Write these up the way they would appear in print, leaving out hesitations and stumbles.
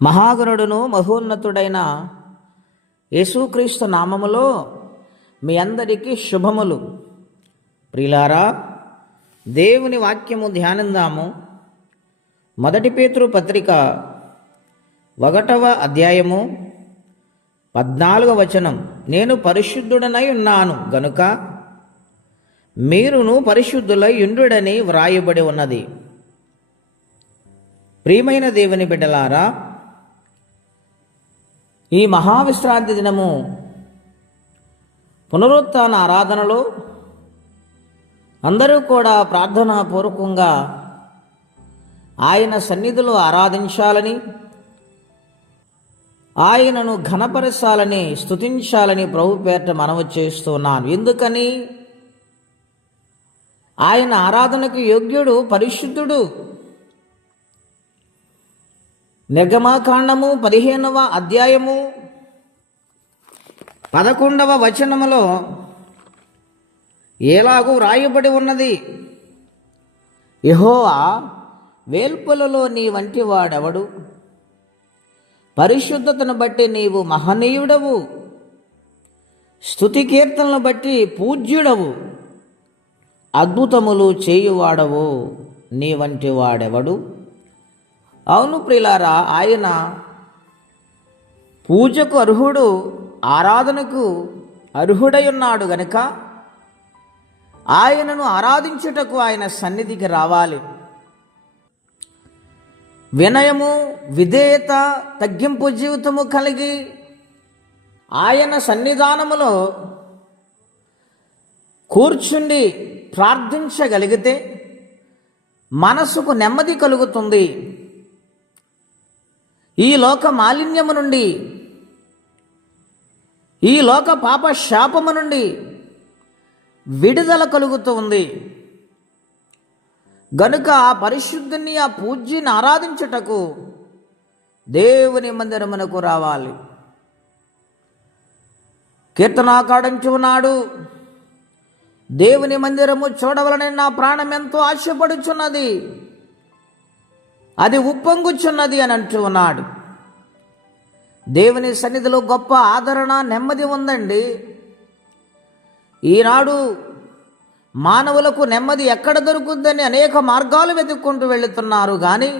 మహాగణుడును మహోన్నతుడైన యేసుక్రీస్తు నామములో మీ అందరికీ శుభములు. ప్రియులారా, దేవుని వాక్యము ధ్యానిందాము. 1 పేతురు పత్రిక 1వ అధ్యాయము 14వ వచనం. నేను పరిశుద్ధుడనై ఉన్నాను గనుక మీరును పరిశుద్ధులై యుండుడని వ్రాయబడి ఉన్నది. ప్రియమైన దేవుని బిడ్డలారా, ఈ మహావిశ్రాంతి దినము పునరుత్థాన ఆరాధనలో అందరూ కూడా ప్రార్థనాపూర్వకంగా ఆయన సన్నిధిలో ఆరాధించాలని, ఆయనను ఘనపరచాలని, స్తుతించాలని ప్రభు పేరిట మనవి చేస్తున్నాను. ఎందుకని? ఆయన ఆరాధనకు యోగ్యుడు, పరిశుద్ధుడు. నిర్గమకాండము 15వ అధ్యాయము 11వ వచనములో ఎలాగూ రాయబడి ఉన్నది, యెహోవా వేల్పులలో నీ వంటి వాడెవడు, పరిశుద్ధతను బట్టి నీవు మహనీయుడవు, స్తుతి కీర్తనలను బట్టి పూజ్యుడవు, అద్భుతములు చేయువాడవు, నీ వంటి వాడెవడు. అవును ప్రియులారా, ఆయన పూజకు అర్హుడు, ఆరాధనకు అర్హుడై ఉన్నాడు గనుక ఆయనను ఆరాధించుటకు ఆయన సన్నిధికి రావాలి. వినయము, విధేయత, తగ్గింపు జీవితము కలిగి ఆయన సన్నిధానములో కూర్చుండి ప్రార్థించగలిగితే మనసుకు నెమ్మది కలుగుతుంది. ఈ లోక మాలిన్యము నుండి, ఈ లోక పాప శాపము నుండి విడుదల కలుగుతూ ఉంది. గనుక ఆ పరిశుద్ధుని, ఆ పూజ్యుని ఆరాధించుటకు దేవుని మందిరమునకు రావాలి. కీర్తనాకారుడు, దేవుని మందిరము చూడవలనని నా ప్రాణం ఎంతో ఆశపడుచున్నది, అది ఉప్పొంగుచున్నది అని అంటూ ఉన్నాడు. దేవుని సన్నిధిలో గొప్ప ఆదరణ, నెమ్మది ఉందండి. ఈనాడు మానవులకు నెమ్మది ఎక్కడ దొరుకుతుందని అనేక మార్గాలు వెతుక్కుంటూ వెళుతున్నారు, కానీ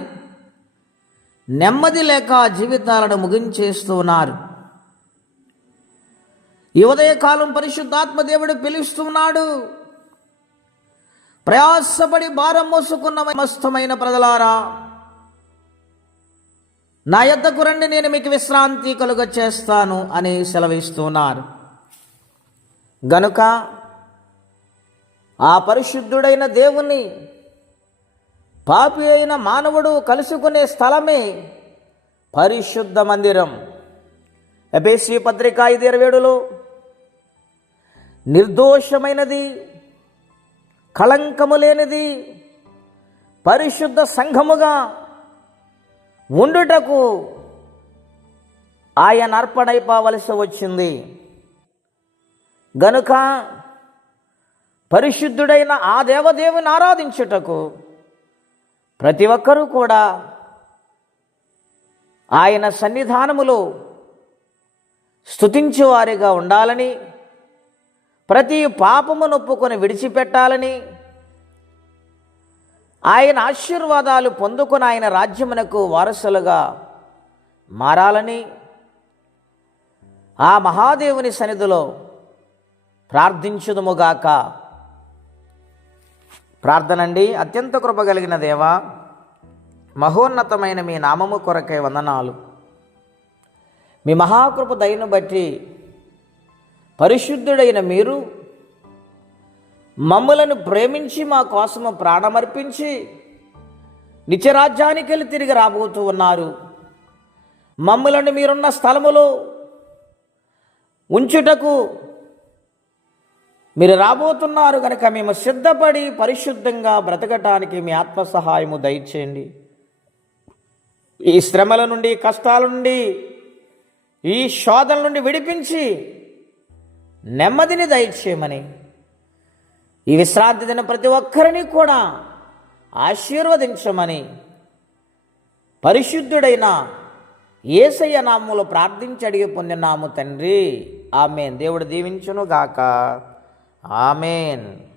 నెమ్మది లేక జీవితాలను ముగించేస్తూ ఉన్నారు. ఈ ఉదయకాలం పరిశుద్ధాత్మ దేవుడు పిలుస్తున్నాడు. ప్రయాసపడి భారం మోసుకున్న సమస్తమైన ప్రజలారా, నా యొద్దకు రండి, నేను మీకు విశ్రాంతి కలుగ చేస్తాను అని సెలవిస్తున్నారు. గనుక ఆ పరిశుద్ధుడైన దేవుని పాపి అయిన మానవుడు కలుసుకునే స్థలమే పరిశుద్ధ మందిరం. ఎఫెసీ పత్రిక 5:27లో నిర్దోషమైనది, కళంకము లేనిది పరిశుద్ధ సంఘముగా ఉండుటకు ఆయన అర్పణైపోవలసి వచ్చింది. గనుక పరిశుద్ధుడైన ఆ దేవదేవుని ఆరాధించుటకు ప్రతి ఒక్కరూ కూడా ఆయన సన్నిధానములో స్తుతించువారిగా ఉండాలని, ప్రతి పాపము నొప్పుకొని విడిచిపెట్టాలని, ఆయన ఆశీర్వాదాలు పొందుకొని ఆయన రాజ్యమునకు వారసులుగా మారాలని ఆ మహాదేవుని సన్నిధిలో ప్రార్థించుదుముగాక. ప్రార్థనండి. అత్యంత కృప కలిగిన దేవా, మహోన్నతమైన మీ నామము కొరకై వందనాలు. మీ మహాకృప దయను బట్టి పరిశుద్ధుడైన మీరు మమ్ములను ప్రేమించి మా కోసము ప్రాణమర్పించి నిత్యరాజ్యానికి వెళ్ళి తిరిగి రాబోతూ ఉన్నారు. మమ్ములను మీరున్న స్థలములో ఉంచుటకు మీరు రాబోతున్నారు కనుక మేము సిద్ధపడి పరిశుద్ధంగా బ్రతకటానికి మీ ఆత్మ సహాయము దయచేయండి. ఈ శ్రమల నుండి, కష్టాల నుండి, ఈ శోధన నుండి విడిపించి నెమ్మదిని దయచేయమని, ఈ విశ్రాంతి దిన ప్రతి ఒక్కరిని కూడా ఆశీర్వదించమని పరిశుద్ధుడైన యేసయ్య నామములో ప్రార్థించి అడిగి పొందినాము తండ్రి. ఆమెన్. దేవుడు దీవించును గాక. ఆమెన్.